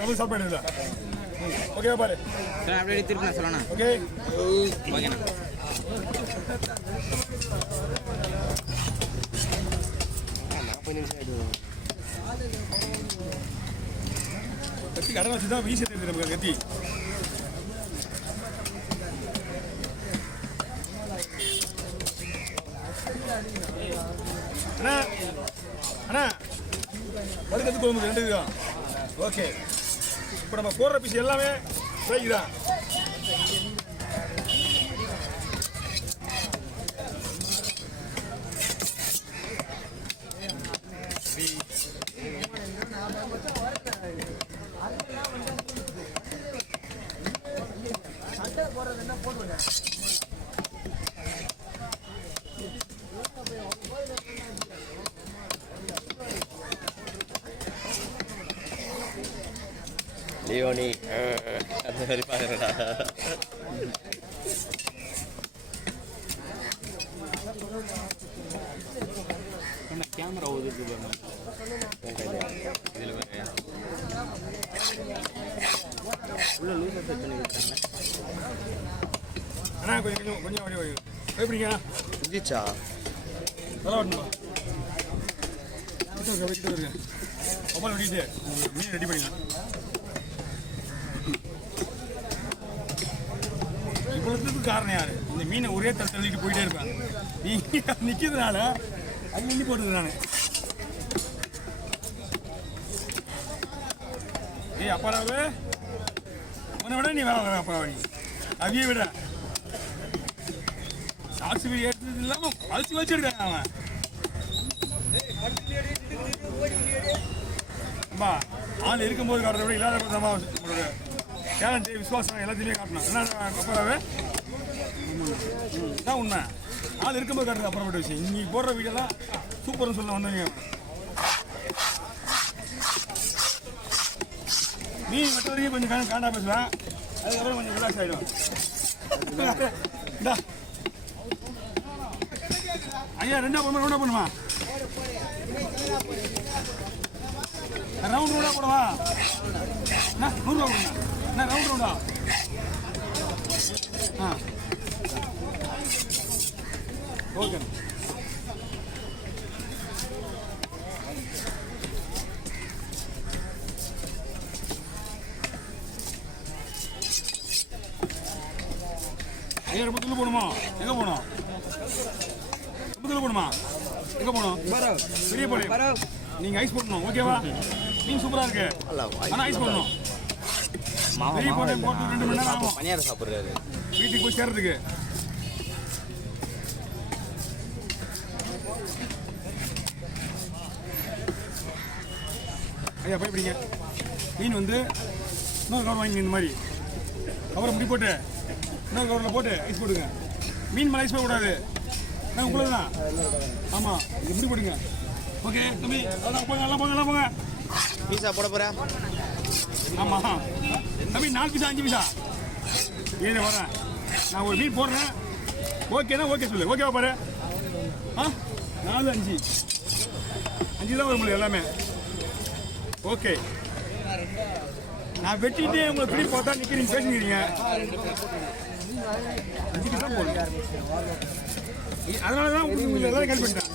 நம்ம சாப்பாடு இல்லை. ஓகே பாரு. அப்படியே திருப்பி நான் சொல்லணும். ஓகே ஓகேண்ணா. கத்தி கடை வச்சு தான் வீசி தெரியுது நமக்கு கத்தி. அண்ணா அண்ணா ஒரு கத்து குழம்பு 2 இதுதான். ஓகே இப்போ நம்ம போடுற பீஸ் எல்லாமே ஃப்ரை தான். லியோனி அந்த மாதிரி பாக்குறடா. கேமரா ஓதுக்கு பாருங்க. இதில் உள்ள லூஸ் செட் பண்ணி கொடுத்தாங்க. அண்ணா கொஞ்சம் கொஞ்சம் வழி வழி எப்படிங்க இருந்துச்சா நல்லா வரணுமா? வச்சுட்டு வருங்க. மொபைல் வெட்டிட்டு மீன் ரெடி பண்ணிக்கலாம். இவ்வளோத்துக்கு காரணம் யாரு? இந்த மீனை ஒரே தள்ளிட்டு போயிட்டே இருப்பேன். நீங்க நிற்கிறதுனால அள்ளி போட்டுது நான். ஏய் அப்பாராவே உன்னை விட நீ வேலை அப்பாராவ நீ அவிய விட சாட்சி வீடு எடுத்தது இல்லாமல் வலிச்சு வச்சிருக்காங்க அவன். அம்மா ஆள் இருக்கும்போது காட்டுறத விட இல்லாத நம்மளோட டேலண்ட்டு விசுவாசம் எல்லாத்தையுமே காட்டணும். என்ன அப்பாராவே தான் உண்மை. ஆள் இருக்கும்போது காட்டுறது அப்புறப்பட்ட விஷயம். இன்னைக்கு போடுற வீடெல்லாம் சூப்பர்னு சொல்ல வந்தவங்க. மீன் வெட்ட வரைக்கும் கொஞ்சம் காண்டா பேசுவேன். அதுக்கப்புறம் கொஞ்சம் ரிலாக்ஸ் ஆகிடும். ஐயா ரெண்டா பண்ணுமா ரவுண்ட் ரவுண்டா போடுவா? என்ன 100 ரூபா கொடுங்க. என்ன ரவுண்ட் ரவுண்டா? ஆ ஓகே. ஐயா ரொம்ப தூரம் போகணுமா? எங்கே போகணும்? ரொம்ப தூரம் போகணுமா? எங்கே போகணும்? பெரிய போடு. நீங்கள் ஐஸ் போடணும். ஓகேவா? மீன் சூப்பராக இருக்கு. ஆனால் ஐஸ் போடணும். பெரிய போட்டு 2 மணி நேரம் ஆகும். பனியாரம் சாப்பிட்றாரு வீட்டுக்கு போய் சேர்றதுக்கு. ஐயா பயப்படிங்க. மீன் வந்து இன்னொரு கவர் வாங்கி இந்த மாதிரி கவரை முடி போட்டு இன்னொரு கவரில் போட்டு ஐஸ் போடுங்க. மீன் மேலே ஐஸ் போடக்கூடாது. நான் உங்களுக்கு தான். ஆமாம் இது முடி போடுங்க. ஓகே தம்பி நல்லா போங்க நல்லா போங்க நல்லா போங்க. பீஸா போட போகிறேன். ஆமாம் தம்பி 4 பீஸா 5 பீஸா ஏன் வரேன். நான் ஒரு மீன் போடுறேன். ஓகேண்ணா ஓகே சொல்லு. ஓகேவா பாரு. ஆ 4 5 5 தான் வரும் எல்லாமே. ஓகே நான் வெட்டிட்டு உங்களை திரும்பி பார்த்தா நிற்கிறீங்க பேசுங்கிறீங்க. 5 பீஸா போடுங்க. அதனால தான் உங்களுக்கு எல்லாரும் கேள்வி பண்ணிட்டேன்.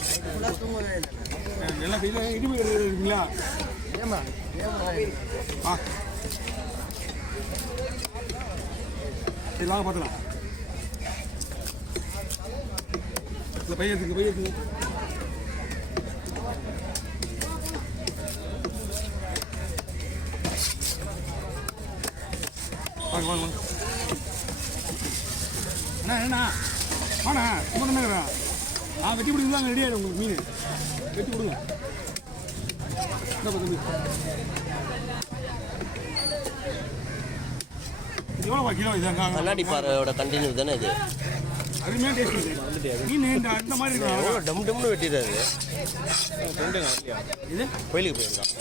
எல்லாம் கையில் இடிமை இருக்குங்களா? ஆ சரி வாங்க பார்த்துலாம். இல்லை பையத்துக்கு வாங்க வாங்க அண்ணா என்னண்ணா வாண்ணா சும்மா தானே. வெட்டி பிடிக்குதாங்க ரெடி ஆகிடும் உங்களுக்கு. மீன் வெட்டி கொடுங்க. எவ்வளோவா கிலோ? இதாங்க கண்ணாடி பாறையோட கண்டினியூ தானே இது. அதுமே டேஸ்ட் மீன் அந்த மாதிரி இருக்கும். டம் டம்னு வெட்டிடுறாரு. இது கோயிலுக்கு போயிருந்தான்.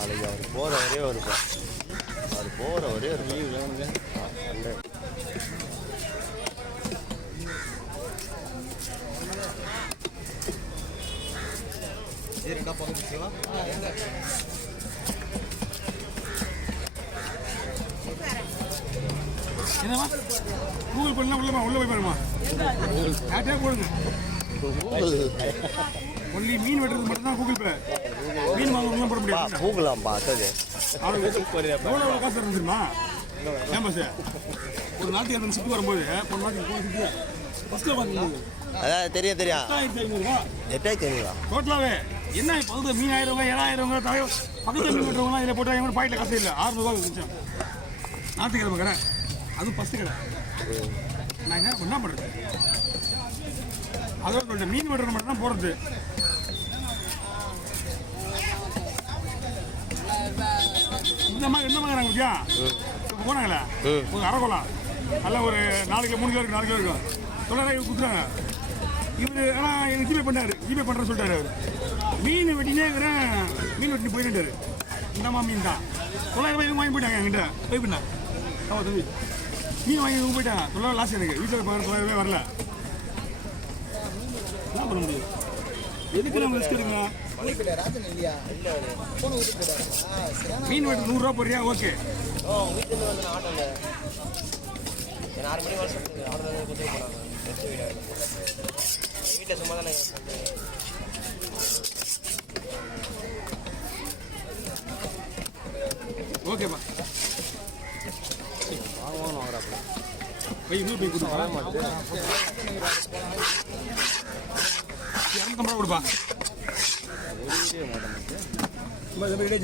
நாளைக்கு அவர் போகிற வரையும் இருப்பார். அவர் போகிற வரையும் ஒரு லீவ் என்னம்மா கூகுள் பண்ணலாம் உள்ள போய் பாருமா யார்ட்டே போடுங்க ஒன்லி மீன் வெட்டுறது மட்டும் தான் கூகுள் பே மீன் வாங்குறதுலாம் போட முடியாது பூக்கலாம்பா அது எவ்வளோ காசு இருந்துருமா ஏமா சார் ஒரு நாட்டுக்கு அந்த சுற்றி வரும்போது ஒரு நாட்டுக்கு போய் சுற்றி ஃபஸ்ட்டில் பார்க்கும்போது அதான் தெரியும் 8500 எட்டாயிரத்தி டோட்டலாகவே என்ன இப்போ மீன் 1000 ரூபாய் 7000 ரூபாய் தவிர பக்கத்தில் மீன் வெட்டுறவங்களாம் இதில் போட்டால் பாக்கெட்டில் காசு இல்லை 600 ரூபாய் மிச்சம் ஞாயிற்றுக்கிழமை கடை அதுவும் ஃபஸ்ட்டு கடை நான் என்ன பண்ணுறது அதோட சொல்லிட்டு மீன் வெட்டுறது மட்டும் தான் போகிறது இந்த மாதிரி பத்தியா இப்போ போனாங்களே ஒரு அரைக்கோலாம் நல்லா ஒரு 4 கிலோ 3 கிலோ இருக்கு 4 கிலோ இருக்கும் 900 கொடுத்துறாங்க இவர் ஆனால் எனக்கு ஜிபே பண்ணுறாரு ஜிபே பண்ணுறேன்னு சொல்லிட்டாரு அவர் மீன் வெட்டினே இருக்கிறேன் மீன் வெட்டி போயிட்டாரு இந்தம்மா மீன் தான் 900 ரூபாய் வாங்கி போயிட்டாங்க என்கிட்ட போய் பண்ணேன் ஆமாம் தம்பி மீன் வாங்கி போயிட்டாங்க 900 லாஸ் எனக்கு வீட்டில் 900 ரூபாய் வரல என்ன பண்ண முடியும் எதுக்கு நம்ம ரிஸ்க் எடுங்க மீன் வெட்டு 100 ரூபா போறியா ஓகே வீட்டுல வந்து ஆட்டோல 6 மணி வருஷத்துக்கு ஆட்டோல கொடுத்து போனாங்க வீட்டில் சும்மா தானே ஓகேப்பா வாங்குறாப்புல போய் இன்னும் போய் கொடுப்பா 250 ரூபா கொடுப்பா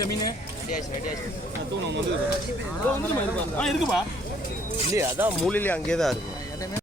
ஜமீன் ரெடியாச்சு இருக்குப்பா இல்லையா அதான் மூலையிலே அங்கேயே தான் இருக்கும்